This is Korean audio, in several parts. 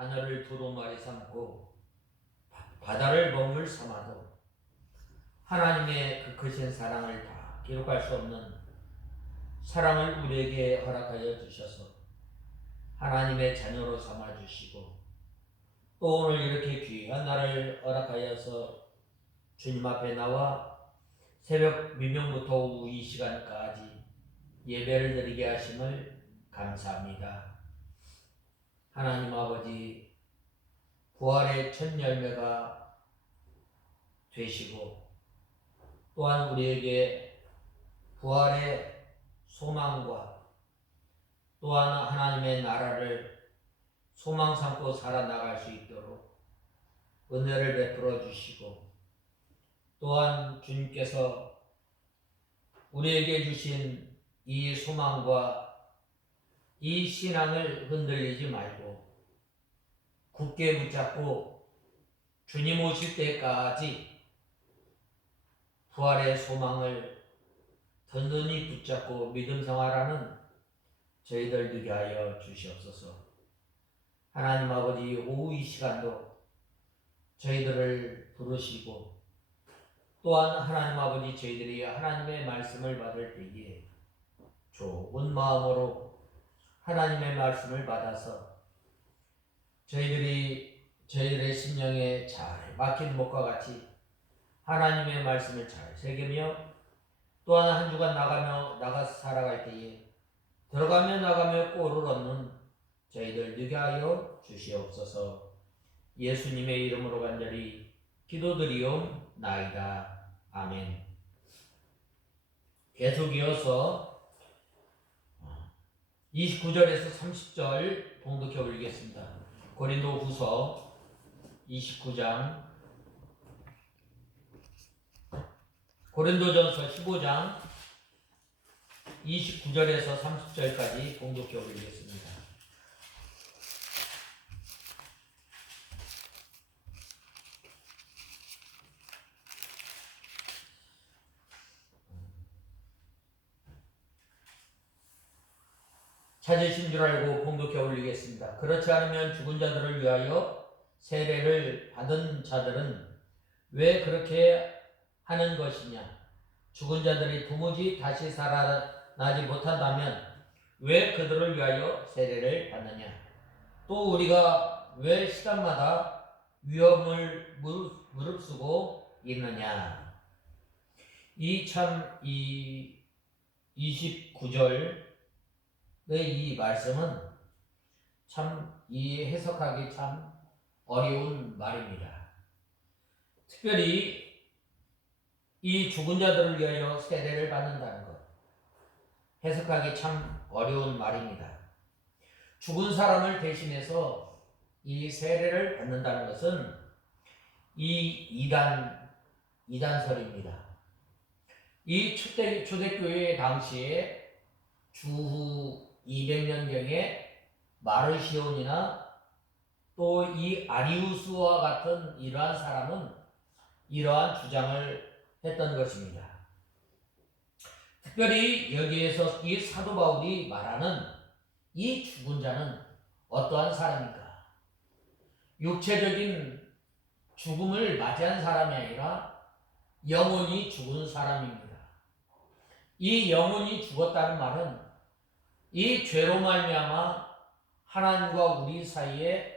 하늘을 두루마리 삼고 바다를 먹물 삼아도 하나님의 그 크신 사랑을 다 기록할 수 없는 사랑을 우리에게 허락하여 주셔서 하나님의 자녀로 삼아주시고 또 오늘 이렇게 귀한 날을 허락하여서 주님 앞에 나와 새벽 미명부터 오후 이 시간까지 예배를 드리게 하심을 감사합니다. 하나님 아버지, 부활의 첫 열매가 되시고 또한 우리에게 부활의 소망과 또한 하나님의 나라를 소망 삼고 살아나갈 수 있도록 은혜를 베풀어 주시고 또한 주님께서 우리에게 주신 이 소망과 이 신앙을 흔들리지 말고 굳게 붙잡고 주님 오실 때까지 부활의 소망을 든든히 붙잡고 믿음 생활하는 저희들 되게 하여 주시옵소서. 하나님 아버지, 오후 이 시간도 저희들을 부르시고 또한 하나님 아버지, 저희들이 하나님의 말씀을 받을 때에 좋은 마음으로 하나님의 말씀을 받아서 저희들의 심령에 잘 막힌 목과 같이 하나님의 말씀을 잘 새기며 또한 한 주간 나가서 살아갈 때에 들어가며 나가며 꼴을 얻는 저희들 되게 하여 주시옵소서. 예수님의 이름으로 간절히 기도드리옵나이다. 아멘. 계속 이어서 29절에서 30절 봉독해 올리겠습니다. 고린도후서 29장, 고린도전서 15장 29절에서 30절까지 봉독해 올리겠습니다. 찾으신 줄 알고 봉독해 올리겠습니다. 그렇지 않으면 죽은 자들을 위하여 세례를 받은 자들은 왜 그렇게 하는 것이냐? 죽은 자들이 도무지 다시 살아나지 못한다면 왜 그들을 위하여 세례를 받느냐? 또 우리가 왜 시간마다 위험을 무릅쓰고 있느냐? 이 29절 이 말씀은 참 해석하기 참 어려운 말입니다. 특별히 이 죽은 자들을 위하여 세례를 받는다는 것, 해석하기 참 어려운 말입니다. 죽은 사람을 대신해서 이 세례를 받는다는 것은 이 이단설입니다. 이 초대교회 당시에 주후 200년경에 마르시온이나 또 이 아리우스와 같은 이러한 사람은 이러한 주장을 했던 것입니다. 특별히 여기에서 이 사도 바울이 말하는 이 죽은 자는 어떠한 사람입니까? 육체적인 죽음을 맞이한 사람이 아니라 영혼이 죽은 사람입니다. 이 영혼이 죽었다는 말은 이 죄로 말미암아 하나님과 우리 사이에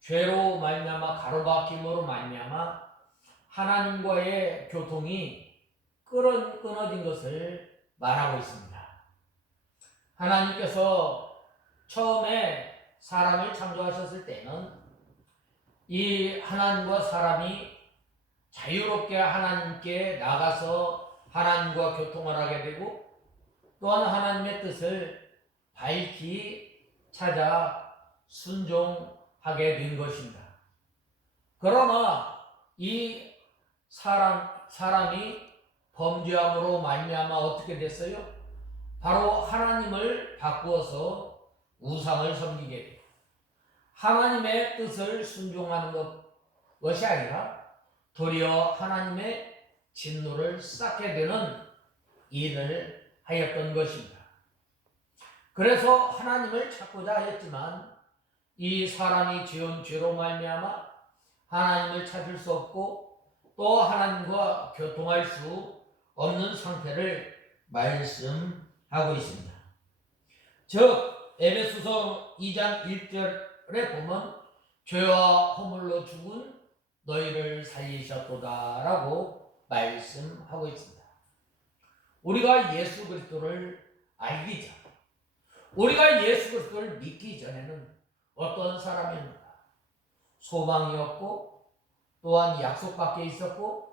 죄로 말미암아 가로막힘으로 말미암아 하나님과의 교통이 끊어진 것을 말하고 있습니다. 하나님께서 처음에 사람을 창조하셨을 때는 이 하나님과 사람이 자유롭게 하나님께 나가서 하나님과 교통을 하게 되고 또한 하나님의 뜻을 밝히 찾아 순종하게 된 것입니다. 그러나 이 사람이 범죄함으로 말미암아 어떻게 됐어요? 바로 하나님을 바꾸어서 우상을 섬기게 돼요. 하나님의 뜻을 순종하는 것이 아니라 도리어 하나님의 진노를 쌓게 되는 일을 하였던 것입니다. 그래서 하나님을 찾고자 하였지만 이 사람이 지은 죄로 말미암아 하나님을 찾을 수 없고 또 하나님과 교통할 수 없는 상태를 말씀하고 있습니다. 즉 에베소서 2장 1절에 보면 죄와 허물로 죽은 너희를 살리셨도다라고 말씀하고 있습니다. 우리가 예수 그리스도를 알기 전, 우리가 예수 그리스도를 믿기 전에는 어떤 사람입니까? 소망이 없고 또한 약속밖에 있었고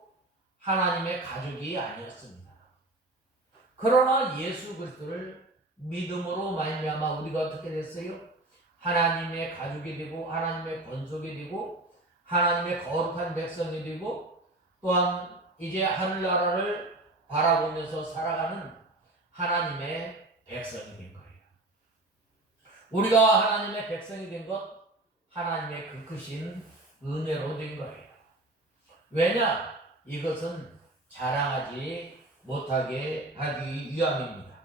하나님의 가족이 아니었습니다. 그러나 예수 그리스도를 믿음으로 말미암아 우리가 어떻게 됐어요? 하나님의 가족이 되고 하나님의 권속이 되고 하나님의 거룩한 백성이 되고 또한 이제 하늘나라를 바라보면서 살아가는 하나님의 백성이 된 거예요. 우리가 하나님의 백성이 된 것, 하나님의 그 크신 은혜로 된 거예요. 왜냐? 이것은 자랑하지 못하게 하기 위함입니다.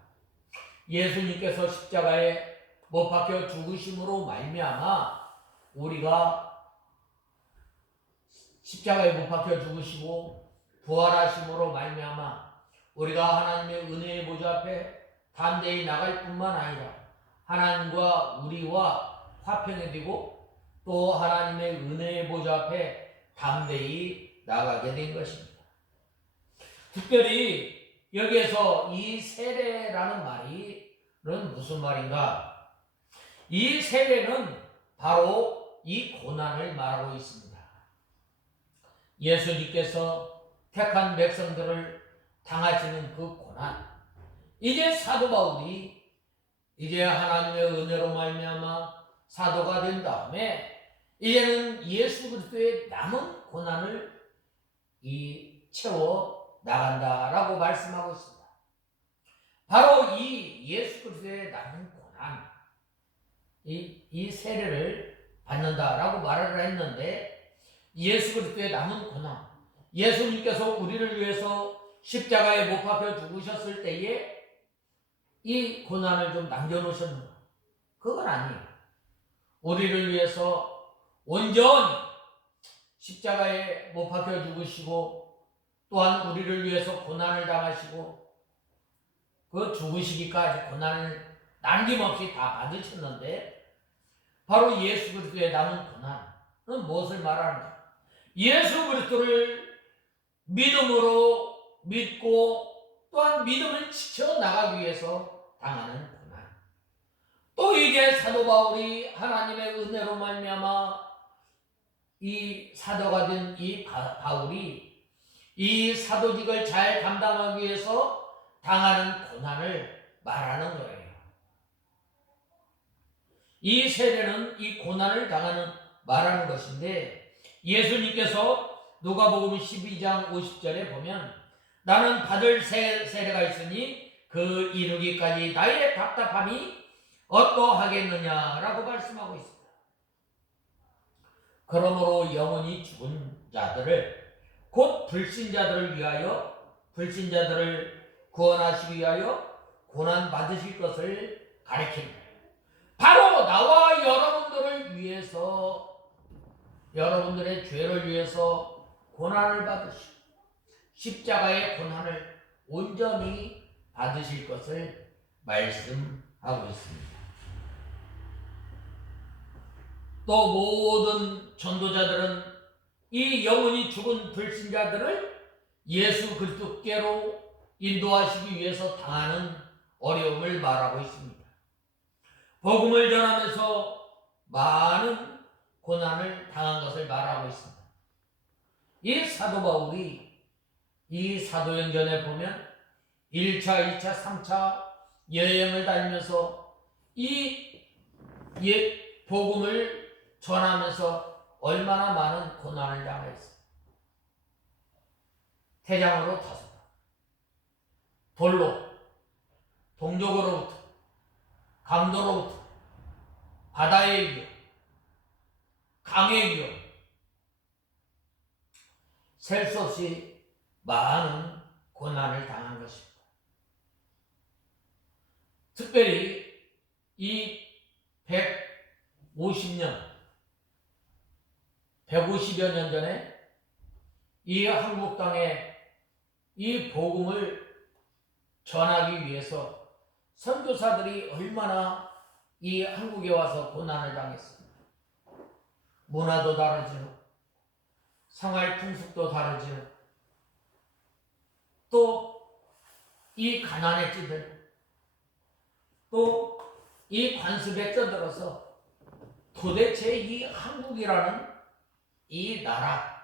예수님께서 십자가에 못 박혀 죽으심으로 말미암아 우리가 십자가에 못 박혀 죽으시고 부활하심으로 말미암아 우리가 하나님의 은혜의 보좌 앞에 담대히 나갈 뿐만 아니라 하나님과 우리와 화평이 되고 또 하나님의 은혜의 보좌 앞에 담대히 나가게 된 것입니다. 특별히 여기에서 이 세례라는 말은 무슨 말인가? 이 세례는 바로 이 고난을 말하고 있습니다. 예수님께서 택한 백성들을 당하시는 그 고난. 이제 사도 바울이 이제 하나님의 은혜로 말미암아 사도가 된 다음에 이제는 예수 그리스도의 남은 고난을 채워 나간다라고 말씀하고 있습니다. 바로 이 예수 그리스도의 남은 고난, 이 세례를 받는다라고 말을 했는데 예수 그리스도의 남은 고난, 예수님께서 우리를 위해서 십자가에 못 박혀 죽으셨을 때에 이 고난을 좀 남겨놓으셨는가? 그건 아니에요. 우리를 위해서 온전히 십자가에 못 박혀 죽으시고 또한 우리를 위해서 고난을 당하시고 그 죽으시기까지 고난을 남김없이 다 받으셨는데 바로 예수 그리스도의 남은 고난은 무엇을 말하는가? 예수 그리스도를 믿음으로 믿고 또한 믿음을 지켜나가기 위해서 당하는 고난. 또 이제 사도 바울이 하나님의 은혜로 말미암아 이 사도가 된 이 바울이 이 사도직을 잘 감당하기 위해서 당하는 고난을 말하는 거예요. 이 세례는 이 고난을 당하는 말하는 것인데 예수님께서 누가복음 12장 50절에 보면 나는 받을 세례가 있으니 그 이루기까지 나의 답답함이 어떠하겠느냐라고 말씀하고 있습니다. 그러므로 영원히 죽은 자들을 곧 불신자들을 위하여 불신자들을 구원하시기 위하여 고난 받으실 것을 가리킵니다. 바로 나와 여러분들을 위해서 여러분들의 죄를 위해서 고난을 받으시고 십자가의 고난을 온전히 받으실 것을 말씀하고 있습니다. 또 모든 전도자들은 이 영원히 죽은 불신자들을 예수 그리스도께로 인도하시기 위해서 당하는 어려움을 말하고 있습니다. 복음을 전하면서 많은 고난을 당한 것을 말하고 있습니다. 이 사도 바울이 이 사도행전에 보면 1차, 2차, 3차 여행을 다니면서 이 복음을 전하면서 얼마나 많은 고난을 당했어요. 태장으로 5번, 돌로, 동족으로부터, 강도로부터, 바다의 위험, 강의 위험, 셀 수 없이 많은 고난을 당한 것입니다. 특별히 이 50년, 150여 년 전에 이 한국 땅에 이 복음을 전하기 위해서 선교사들이 얼마나 이 한국에 와서 고난을 당했습니다. 문화도 다르죠. 생활 풍습도 다르죠. 또 이 가난의 찌들, 또 이 관습에 쩌들어서 도대체 이 한국이라는 이 나라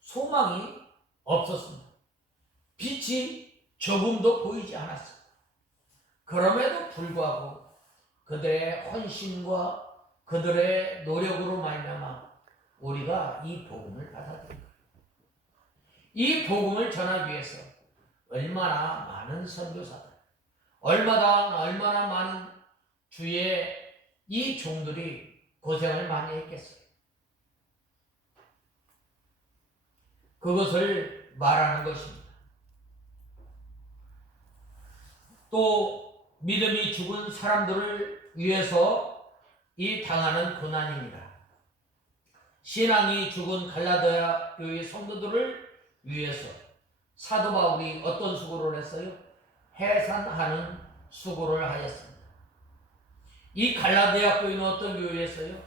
소망이 없었습니다. 빛이 조금도 보이지 않았습니다. 그럼에도 불구하고 그들의 헌신과 그들의 노력으로 말미암아 우리가 이 복음을 받아들인 거예요. 이 복음을 전하기 위해서 얼마나 많은 선교사들, 얼마나 많은 주의 이 종들이 고생을 많이 했겠어요. 그것을 말하는 것입니다. 또 믿음이 죽은 사람들을 위해서 이 당하는 고난입니다. 신앙이 죽은 갈라디아 교회 성도들을 위해서 사도 바울이 어떤 수고를 했어요? 해산하는 수고를 하였습니다. 이 갈라디아 교회는 어떤 교회였어요?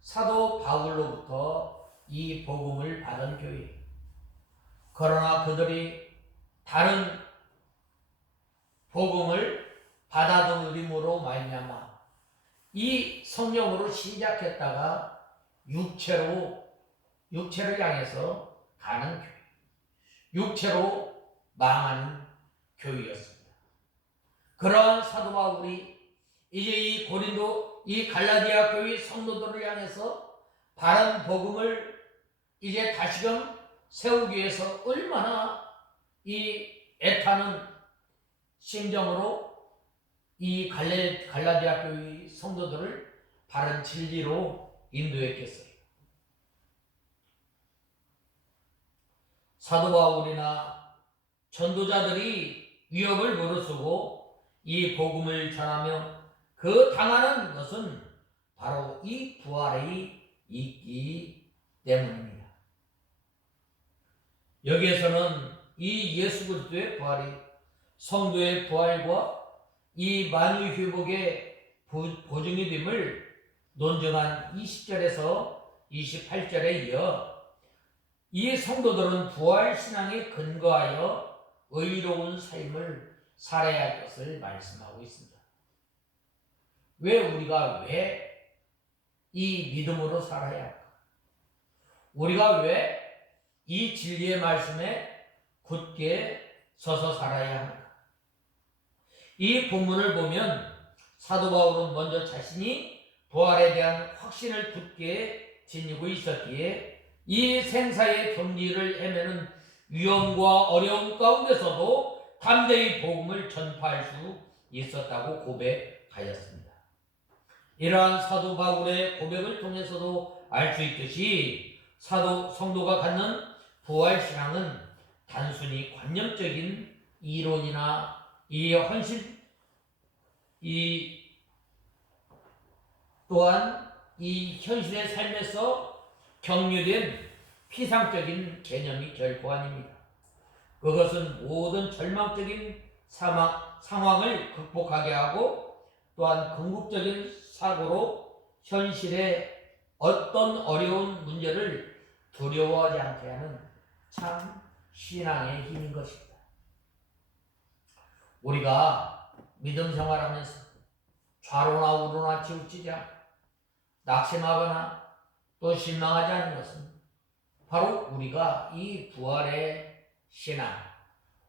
사도 바울로부터 이 복음을 받은 교회. 그러나 그들이 다른 복음을 받아들임으로 말미암아 이 성령으로 시작했다가 육체를 향해서 가는 교회, 육체로 망하는 교회였습니다. 그러한 사도 바울이 이제 이 고린도, 이 갈라디아 교회 성도들을 향해서 바른 복음을 이제 다시금 세우기 위해서 얼마나 이 애타는 심정으로 이 갈라디아 교회 성도들을 바른 진리로 인도했겠어요. 사도 바울이나 전도자들이 위협을 무릅쓰고 이 복음을 전하며 그 당하는 것은 바로 이 부활이 있기 때문입니다. 여기에서는 이 예수 그리스도의 부활이 성도의 부활과 이 만유 회복의 보증이 됨을 논증한 20절에서 28절에 이어 이 성도들은 부활 신앙에 근거하여 의로운 삶을 살아야 할 것을 말씀하고 있습니다. 우리가 왜 이 믿음으로 살아야 할까? 우리가 왜 이 진리의 말씀에 굳게 서서 살아야 할까? 이 본문을 보면 사도 바울은 먼저 자신이 부활에 대한 확신을 굳게 지니고 있었기에 이 생사의 경지를 헤매는 위험과 어려움 가운데서도 담대히 복음을 전파할 수 있었다고 고백하였습니다. 이러한 사도 바울의 고백을 통해서도 알 수 있듯이 성도가 갖는 부활 신앙은 단순히 관념적인 이론이나 또한 이 현실의 삶에서 격려된 피상적인 개념이 결코 아닙니다. 그것은 모든 절망적인 상황을 극복하게 하고 또한 궁극적인 사고로 현실의 어떤 어려운 문제를 두려워하지 않게 하는 참 신앙의 힘인 것입니다. 우리가 믿음 생활하면서 좌로나 우로나 치우치지 않고 낙심하거나 또 실망하지 않는 것은 바로 우리가 이 부활의 신앙,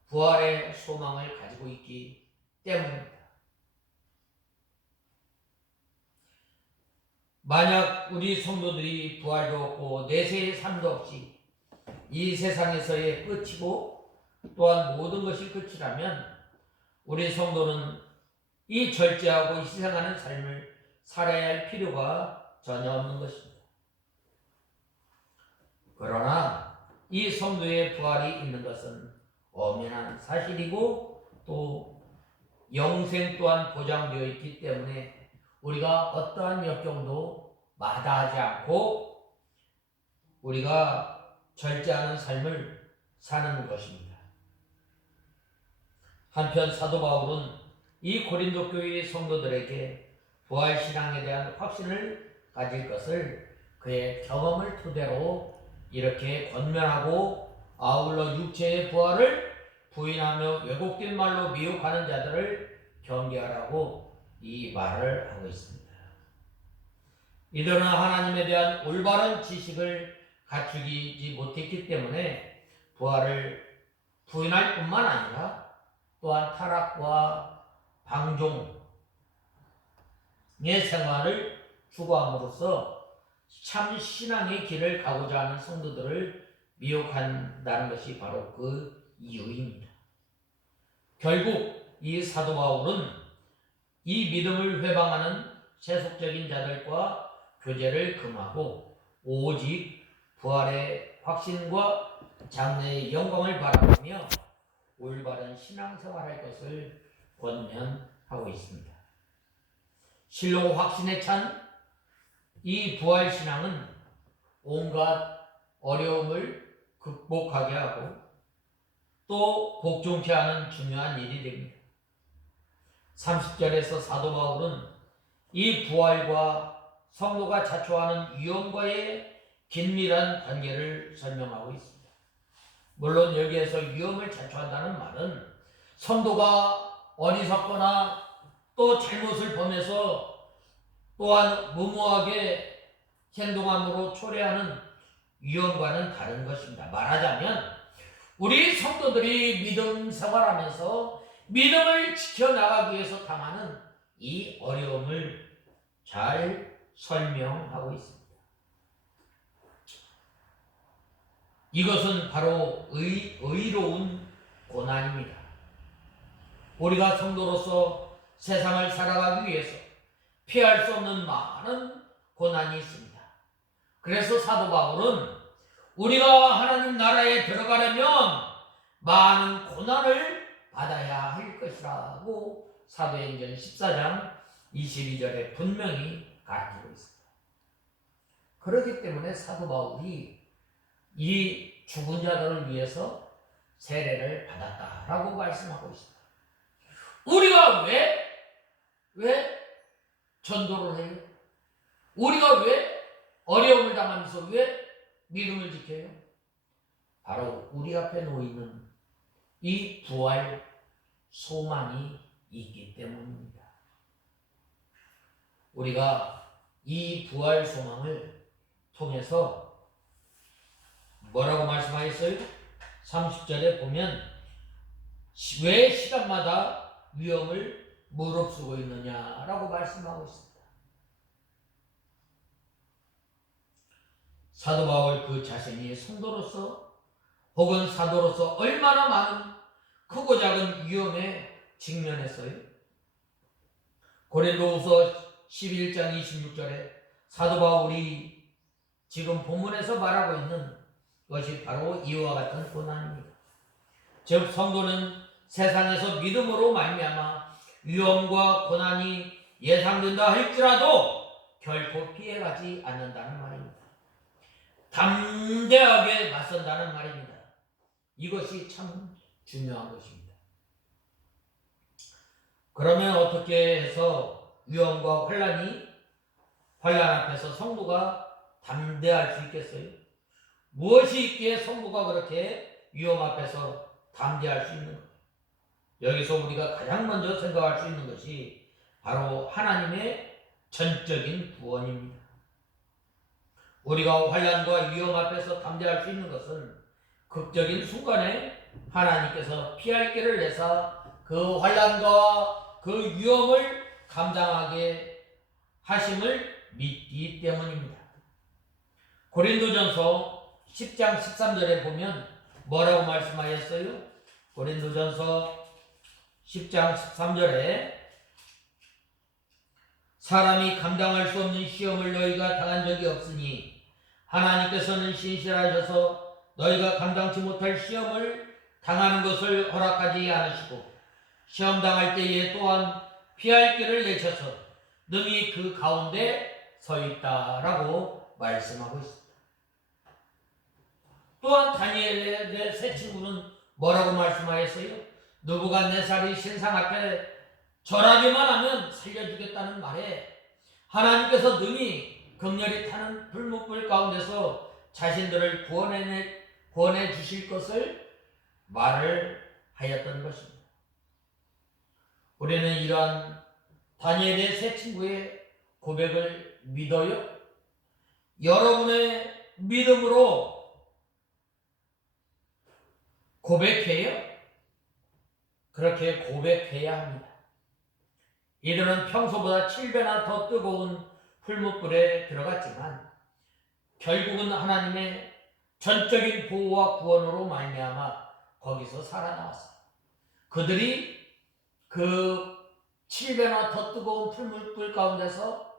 부활의 소망을 가지고 있기 때문입니다. 만약 우리 성도들이 부활도 없고 내세의 삶도 없이 이 세상에서의 끝이고 또한 모든 것이 끝이라면 우리 성도는 이 절제하고 희생하는 삶을 살아야 할 필요가 전혀 없는 것입니다. 그러나 이 성도의 부활이 있는 것은 엄연한 사실이고 또 영생 또한 보장되어 있기 때문에 우리가 어떠한 역경도 마다하지 않고 우리가 절제하는 삶을 사는 것입니다. 한편 사도 바울은 이 고린도 교회의 성도들에게 부활신앙에 대한 확신을 가질 것을 그의 경험을 토대로 이렇게 권면하고, 아울러 육체의 부활을 부인하며 왜곡된 말로 미혹하는 자들을 경계하라고 이 말을 하고 있습니다. 이들은 하나님에 대한 올바른 지식을 갖추지 못했기 때문에 부활을 부인할 뿐만 아니라 또한 타락과 방종의 생활을 추구함으로써 참 신앙의 길을 가고자 하는 성도들을 미혹한다는 것이 바로 그 이유입니다. 결국 이 사도 바울은 이 믿음을 회방하는 세속적인 자들과 교제를 금하고 오직 부활의 확신과 장래의 영광을 바라보며 올바른 신앙생활할 것을 권면하고 있습니다. 실로 확신에 찬 이 부활신앙은 온갖 어려움을 극복하게 하고 또 복종케 하는 중요한 일이 됩니다. 30절에서 사도 바울은 이 부활과 성도가 자초하는 위험과의 긴밀한 관계를 설명하고 있습니다. 물론 여기에서 위험을 자초한다는 말은 성도가 어리석거나 또 잘못을 범해서 또한 무모하게 행동함으로 초래하는 위험과는 다른 것입니다. 말하자면 우리 성도들이 믿음 생활하면서 믿음을 지켜나가기 위해서 당하는 이 어려움을 잘 설명하고 있습니다. 이것은 바로 의로운 고난입니다. 우리가 성도로서 세상을 살아가기 위해서 피할 수 없는 많은 고난이 있습니다. 그래서 사도 바울은 우리가 하나님 나라에 들어가려면 많은 고난을 받아야 할 것이라고 사도행전 14장 22절에 분명히 가르치고 있습니다. 그렇기 때문에 사도 바울이 이 죽은 자들을 위해서 세례를 받았다라고 말씀하고 있습니다. 우리가 왜 전도를 해요? 우리가 왜 어려움을 당하면서 왜 믿음을 지켜요? 바로 우리 앞에 놓이는 이 부활 소망이 있기 때문입니다. 우리가 이 부활 소망을 통해서 뭐라고 말씀하셨어요? 30절에 보면 왜 시간마다 위험을 무릅쓰고 있느냐라고 말씀하고 있습니다. 사도 바울 그 자신이 성도로서 혹은 사도로서 얼마나 많은 크고 작은 위험에 직면했어요. 고린도후서 11장 26절에 사도 바울이 지금 본문에서 말하고 있는 것이 바로 이와 같은 고난입니다. 즉 성도는 세상에서 믿음으로 말미암아 위험과 고난이 예상된다 할지라도 결코 피해가지 않는다는 말입니다. 담대하게 맞선다는 말입니다. 이것이 참 중요한 것입니다. 그러면 어떻게 해서 위험과 환난 앞에서 성도가 담대할 수 있겠어요? 무엇이 있기에 성도가 그렇게 위험 앞에서 담대할 수 있는 것? 여기서 우리가 가장 먼저 생각할 수 있는 것이 바로 하나님의 전적인 구원입니다. 우리가 환난과 위험 앞에서 담대할 수 있는 것은 극적인 순간에 하나님께서 피할 길을 내사 그 환난과 그 위험을 감당하게 하심을 믿기 때문입니다. 고린도전서 10장 13절에 보면 뭐라고 말씀하셨어요? 고린도전서 10장 13절에 사람이 감당할 수 없는 시험을 너희가 당한 적이 없으니 하나님께서는 신실하셔서 너희가 감당치 못할 시험을 당하는 것을 허락하지 않으시고 시험 당할 때에 또한 피할 길을 내셔서 능히 그 가운데 서 있다라고 말씀하고 있습니다. 또한 다니엘의 세 친구는 뭐라고 말씀하였어요? 느부갓네살이 신상 앞에 절하기만 하면 살려주겠다는 말에 하나님께서 능히 극렬히 타는 불못불 가운데서 자신들을 구원해 주실 것을 말을 하였던 것입니다. 우리는 이러한 다니엘의 세 친구의 고백을 믿어요? 여러분의 믿음으로 고백해요? 그렇게 고백해야 합니다. 이들은 평소보다 7배나 더 뜨거운 풀무불에 들어갔지만 결국은 하나님의 전적인 보호와 구원으로 말미암아 거기서 살아나왔어요. 그들이 그 7배나 더 뜨거운 풀무불 가운데서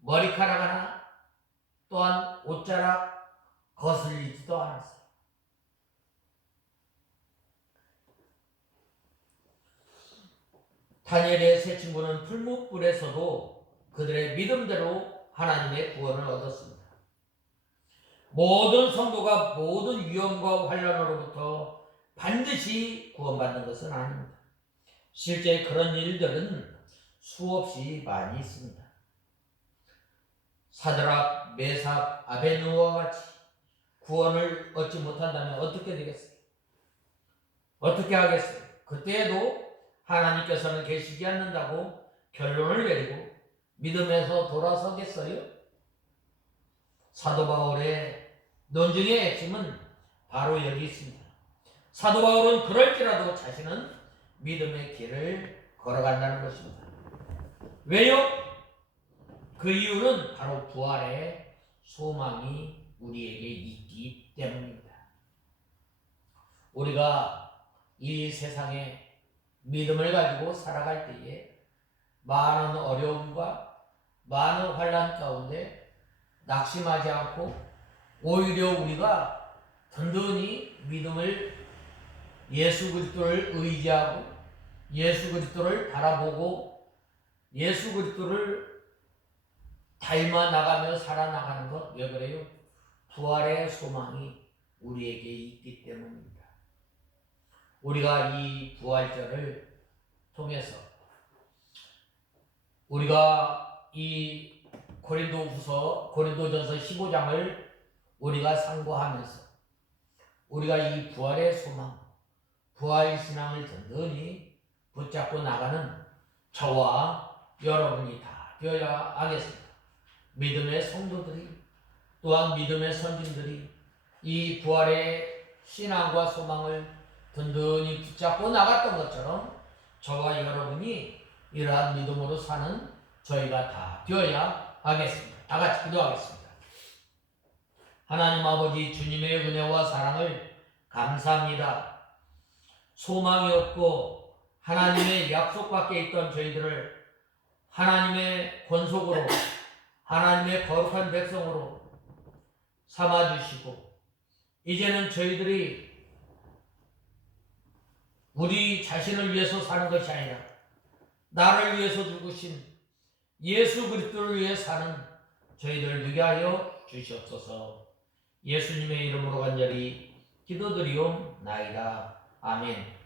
머리카락 하나 또한 옷자락 거슬리지도 않았어요. 다니엘의 세 친구는 풀무불에서도 그들의 믿음대로 하나님의 구원을 얻었습니다. 모든 성도가 모든 위험과 환난으로부터 반드시 구원받는 것은 아닙니다. 실제 그런 일들은 수없이 많이 있습니다. 사드락, 메삭, 아베느고와 같이 구원을 얻지 못한다면 어떻게 되겠어요? 어떻게 하겠어요? 그때에도 하나님께서는 계시지 않는다고 결론을 내리고 믿음에서 돌아서겠어요? 사도 바울의 논증의 핵심은 바로 여기 있습니다. 사도 바울은 그럴지라도 자신은 믿음의 길을 걸어간다는 것입니다. 왜요? 그 이유는 바로 부활의 소망이 우리에게 있기 때문입니다. 우리가 이 세상에 믿음을 가지고 살아갈 때에 많은 어려움과 많은 환난 가운데 낙심하지 않고 오히려 우리가 든든히 믿음을 예수 그리스도를 의지하고 예수 그리스도를 바라보고 예수 그리스도를 닮아 나가며 살아나가는 것, 왜 그래요? 부활의 소망이 우리에게 있기 때문입니다. 우리가 이 부활절을 통해서 우리가 이 고린도전서 15장을 우리가 상고하면서 우리가 이 부활의 소망, 부활 신앙을 든든히 붙잡고 나가는 저와 여러분이 다 되어야 하겠습니다. 믿음의 성도들이 또한 믿음의 선진들이 이 부활의 신앙과 소망을 든든히 붙잡고 나갔던 것처럼 저와 여러분이 이러한 믿음으로 사는 저희가 다 되어야 하겠습니다. 다 같이 기도하겠습니다. 하나님 아버지, 주님의 은혜와 사랑을 감사합니다. 소망이 없고 하나님의 약속 밖에 있던 저희들을 하나님의 권속으로 하나님의 거룩한 백성으로 삼아주시고 이제는 저희들이 우리 자신을 위해서 사는 것이 아니라 나를 위해서 죽으신 예수 그리스도를 위해 사는 저희들 되게 하여 주시옵소서. 예수님의 이름으로 간절히 기도드리옵나이다. 아멘.